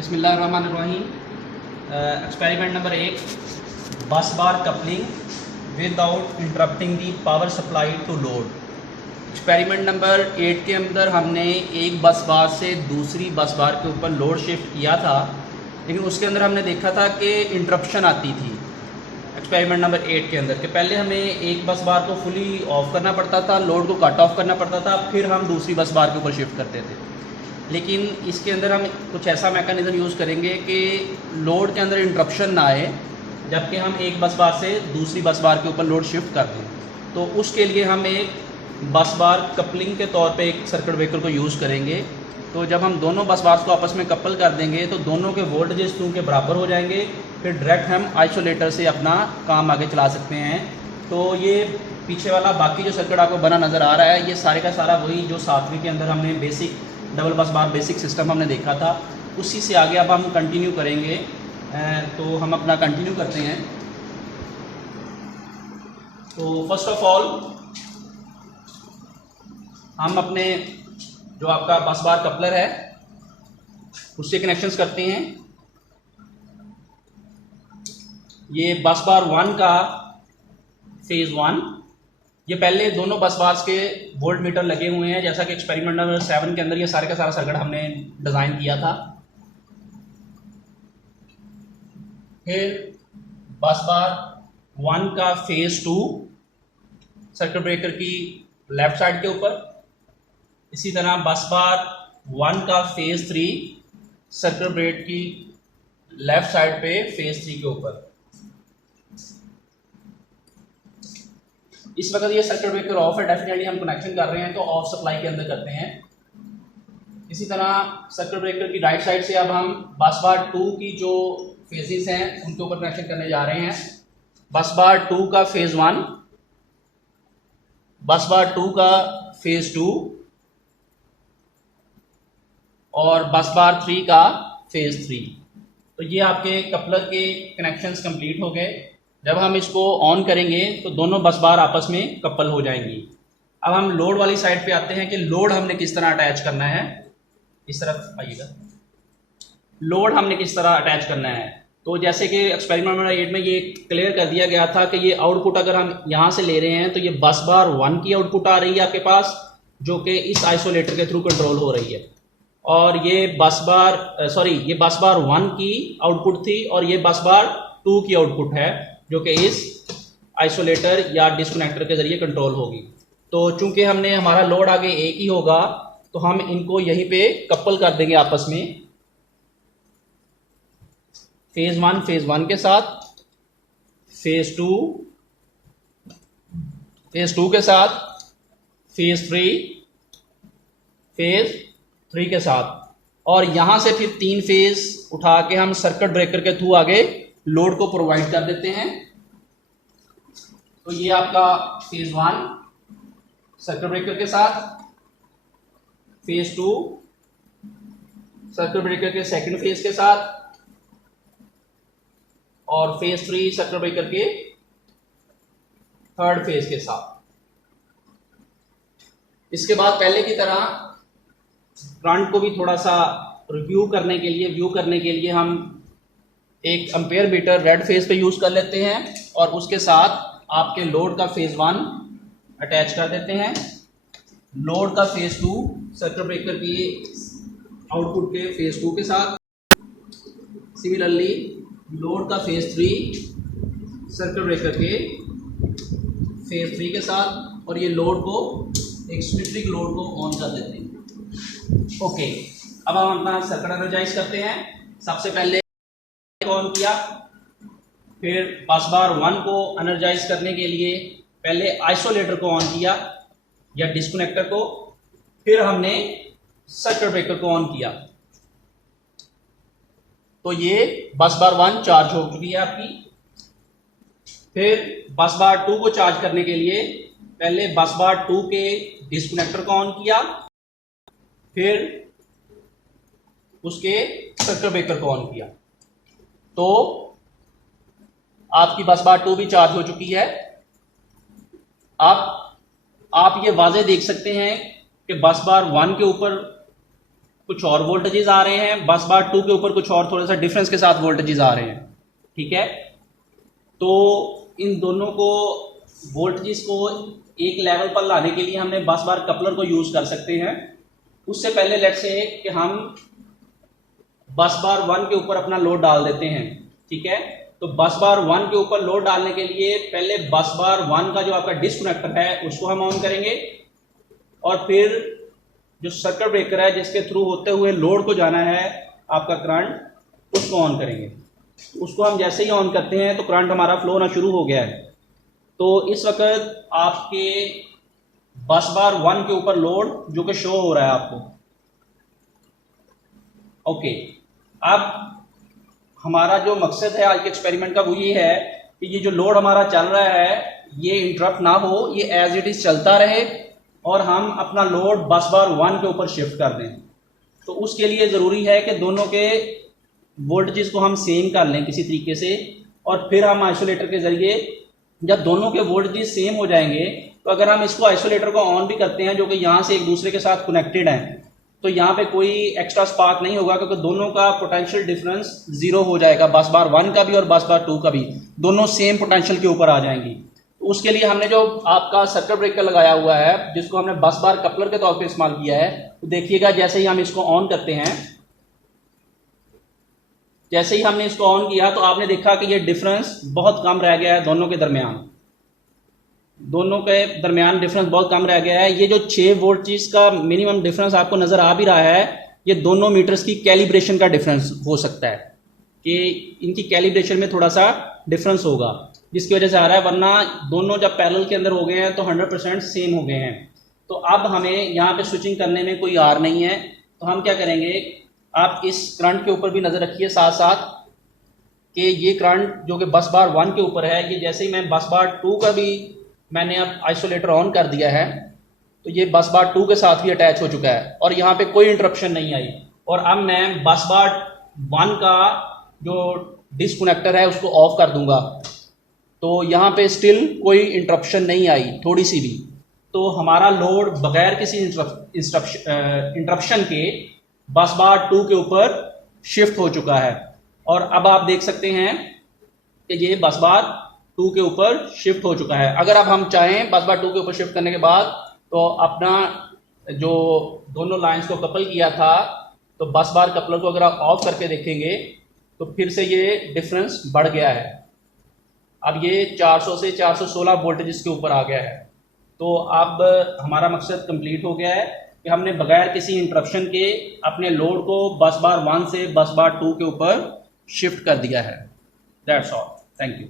बिस्मिल्लाहिर्रहमानिर्रहीम। Experiment number 1, bus bar coupling without interrupting the power supply to load. Experiment number 8 के अंदर हमने एक बस बार से दूसरी बस बार के ऊपर लोड शिफ्ट किया था, लेकिन उसके अंदर हमने देखा था कि इंटरप्शन आती थी। एक्सपेरिमेंट नंबर 8 के अंदर कि पहले हमें एक बस बार को फुली ऑफ करना पड़ता था, लोड को कट ऑफ करना पड़ता था, फिर हम दूसरी बस बार के ऊपर शिफ्ट करते थे। लेकिन इसके अंदर हम कुछ ऐसा मैकेनिज़्म यूज़ करेंगे कि लोड के अंदर इंटरप्शन ना आए, जबकि हम एक बस बार से दूसरी बस बार के ऊपर लोड शिफ्ट कर दें। तो उसके लिए हम एक बस बार कपलिंग के तौर पे एक सर्किट ब्रेकर को यूज़ करेंगे। तो जब हम दोनों बस बार्स को आपस में कपल कर देंगे तो दोनों के वोल्टेजेस के बराबर हो जाएंगे, फिर डायरेक्ट हम आइसोलेटर से अपना काम आगे चला सकते हैं। तो ये पीछे वाला बाकी जो सर्किट आपको बना नज़र आ रहा है, ये सारे का सारा वही जो 7वीं के अंदर हमने बेसिक डबल बस बार बेसिक सिस्टम हमने देखा था, उसी से आगे अब हम कंटिन्यू करेंगे। तो हम अपना कंटिन्यू करते हैं। तो फर्स्ट ऑफ ऑल हम अपने जो आपका बस बार कपलर है उससे कनेक्शंस करते हैं। ये बस बार 1 का फेज़ 1, ये पहले दोनों बस बार्स के वोल्ट मीटर लगे हुए हैं, जैसा कि एक्सपेरिमेंट नंबर 7 के अंदर ये सारे का सारा सर्किट हमने डिज़ाइन किया था। फिर बस बार 1 का फेज़ 2 सर्किट ब्रेकर की लेफ्ट साइड के ऊपर, इसी तरह बस बार 1 का फेज़ 3 सर्किट ब्रेकर की लेफ्ट साइड पे फेज़ 3 के ऊपर। इस वक्त ये सर्किट ब्रेकर ऑफ है, डेफिनेटली हम कनेक्शन कर रहे हैं तो ऑफ सप्लाई के अंदर करते हैं। इसी तरह सर्किट ब्रेकर की राइट साइड से अब हम बस बार 2 की जो फेजेस हैं उनके ऊपर कनेक्शन करने जा रहे हैं। बस बार 2 का फेज़ 1, बस बार 2 का फेज़ 2 और बस बार 3 का फेज़ 3। तो ये आपके कपलर के कनेक्शंस कंप्लीट हो गए। जब हम इसको ऑन करेंगे तो दोनों बस बार आपस में कपल हो जाएंगी। अब हम लोड वाली साइड पे आते हैं कि लोड हमने किस तरह अटैच करना है। इस तरफ आइएगा, लोड हमने किस तरह अटैच करना है। तो जैसे कि एक्सपेरिमेंट नंबर 8 में ये क्लियर कर दिया गया था कि ये आउटपुट अगर हम यहाँ से ले रहे हैं तो ये बस बार 1 की आउटपुट आ रही है आपके पास, जो कि इस आइसोलेटर के थ्रू कंट्रोल हो रही है, और ये बस बार 1 की आउटपुट थी और ये बस बार 2 की आउटपुट है, जो कि इस आइसोलेटर या डिस्कनेक्टर के जरिए कंट्रोल होगी। तो चूंकि हमने हमारा लोड आगे एक ही होगा तो हम इनको यहीं पे कपल कर देंगे आपस में। फेज़ 1 के साथ, फेज़ 2 के साथ, फेज़ 3 के साथ, और यहां से फिर 3 फेज उठा के हम सर्किट ब्रेकर के थ्रू आगे लोड को प्रोवाइड कर देते हैं। तो ये आपका फेज़ 1 सर्किट ब्रेकर के साथ, फेज़ 2 सर्किट ब्रेकर के सेकंड फेज के साथ, और फेज़ 3 सर्किट ब्रेकर के थर्ड फेज के साथ। इसके बाद पहले की तरह करंट को भी थोड़ा सा व्यू करने के लिए हम एक एम्पेयर मीटर रेड फेज पे यूज कर लेते हैं और उसके साथ आपके लोड का फेज़ 1 अटैच कर देते हैं। लोड का फेज़ 2 सर्किट ब्रेकर की आउटपुट के फेज़ 2 के साथ, सिमिलरली लोड का फेज़ 3 सर्किट ब्रेकर के फेज़ 3 के साथ, और ये लोड को एक सिमेट्रिक लोड को ऑन कर देते हैं। ओके, अब हम अपना सर्किट एनर्जाइज करते हैं। सबसे पहले ऑन किया, फिर बस बार 1 को एनर्जाइज करने के लिए पहले आइसोलेटर को ऑन किया या डिस्कनेक्टर को, फिर हमने सर्किट ब्रेकर को ऑन किया। तो ये बस बार 1 चार्ज हो चुकी है आपकी। फिर बस बार 2 को चार्ज करने के लिए पहले बस बार 2 के डिस्कनेक्टर को ऑन किया, फिर उसके सर्किट ब्रेकर को ऑन किया। तो आपकी बस बार 2 भी चार्ज हो चुकी है। आप ये वाज़े देख सकते हैं कि बस बार 1 के ऊपर कुछ और वोल्टेजेस आ रहे हैं, बस बार 2 के ऊपर कुछ और थोड़ा सा डिफरेंस के साथ वोल्टेजेस आ रहे हैं। ठीक है, तो इन दोनों को वोल्टेजेस को एक लेवल पर लाने के लिए हमने बस बार कपलर को यूज कर सकते हैं। उससे पहले लेट्स से कि हम बस बार 1 के ऊपर अपना लोड डाल देते हैं। ठीक है, तो बस बार 1 के ऊपर लोड डालने के लिए पहले बस बार 1 का जो आपका डिस्कनेक्टर है उसको हम ऑन करेंगे, और फिर जो सर्किट ब्रेकर है जिसके थ्रू होते हुए लोड को जाना है आपका करंट, उसको ऑन करेंगे। उसको हम जैसे ही ऑन करते हैं तो करंट हमारा फ्लो होना शुरू हो गया है। तो इस वक्त आपके बस बार 1 के ऊपर लोड जो कि शो हो रहा है आपको। ओके, अब हमारा जो मकसद है आज के एक्सपेरिमेंट का वो ये है कि ये जो लोड हमारा चल रहा है ये इंटरप्ट ना हो, ये एज इट इज चलता रहे और हम अपना लोड बस बार 1 के ऊपर शिफ्ट कर दें। तो उसके लिए ज़रूरी है कि दोनों के वोल्टेजेस को हम सेम कर लें किसी तरीके से, और फिर हम आइसोलेटर के ज़रिए जब दोनों के वोल्टेजेस सेम हो जाएंगे तो अगर हम इसको आइसोलेटर को ऑन भी करते हैं जो कि यहाँ से एक दूसरे के साथ कनेक्टेड हैं, तो यहाँ पे कोई एक्स्ट्रा स्पार्क नहीं होगा क्योंकि दोनों का पोटेंशियल डिफरेंस 0 हो जाएगा। बस बार 1 का भी और बस बार 2 का भी, दोनों सेम पोटेंशियल के ऊपर आ जाएंगी। तो उसके लिए हमने जो आपका सर्किट ब्रेकर लगाया हुआ है जिसको हमने बस बार कपलर के तौर पे इस्तेमाल किया है, तो देखिएगा जैसे ही हम इसको ऑन करते हैं, जैसे ही हमने इसको ऑन किया तो आपने देखा कि ये डिफरेंस बहुत कम रह गया है। दोनों के दरमियान डिफरेंस बहुत कम रह गया है। ये जो 6 वोल्टेज का मिनिमम डिफरेंस आपको नजर आ भी रहा है, ये दोनों मीटर्स की कैलिब्रेशन का डिफरेंस हो सकता है कि इनकी कैलिब्रेशन में थोड़ा सा डिफरेंस होगा जिसकी वजह से आ रहा है, वरना दोनों जब पैरेलल के अंदर हो गए हैं तो 100% सेम हो गए हैं। तो अब हमें यहाँ पे स्विचिंग करने में कोई आर नहीं है, तो हम क्या करेंगे, आप इस करंट के ऊपर भी नज़र रखिए साथ साथ कि ये करंट जो कि बस बार 1 के ऊपर है, ये जैसे ही मैं बस बार 2 का भी मैंने अब आइसोलेटर ऑन कर दिया है तो ये बस बार 2 के साथ भी अटैच हो चुका है और यहाँ पे कोई इंटरप्शन नहीं आई। और अब मैं बस बार 1 का जो डिस्कनेक्टर है उसको ऑफ कर दूंगा, तो यहाँ पे स्टिल कोई इंटरप्शन नहीं आई थोड़ी सी भी। तो हमारा लोड बगैर किसी इंटरप्शन के बस बार 2 के ऊपर शिफ्ट हो चुका है। और अब आप देख सकते हैं कि ये बस बार 2 के ऊपर शिफ्ट हो चुका है। अगर अब हम चाहें बस बार 2 के ऊपर शिफ्ट करने के बाद तो अपना जो दोनों लाइंस को कपल किया था, तो बस बार कपलर को अगर आप ऑफ करके देखेंगे तो फिर से ये डिफरेंस बढ़ गया है। अब ये 400 से 416 वोल्टेज के ऊपर आ गया है। तो अब हमारा मकसद कंप्लीट हो गया है कि हमने बगैर किसी इंटरप्शन के अपने लोड को बस बार 1 से बस बार 2 के ऊपर शिफ्ट कर दिया है। That's all, thank you.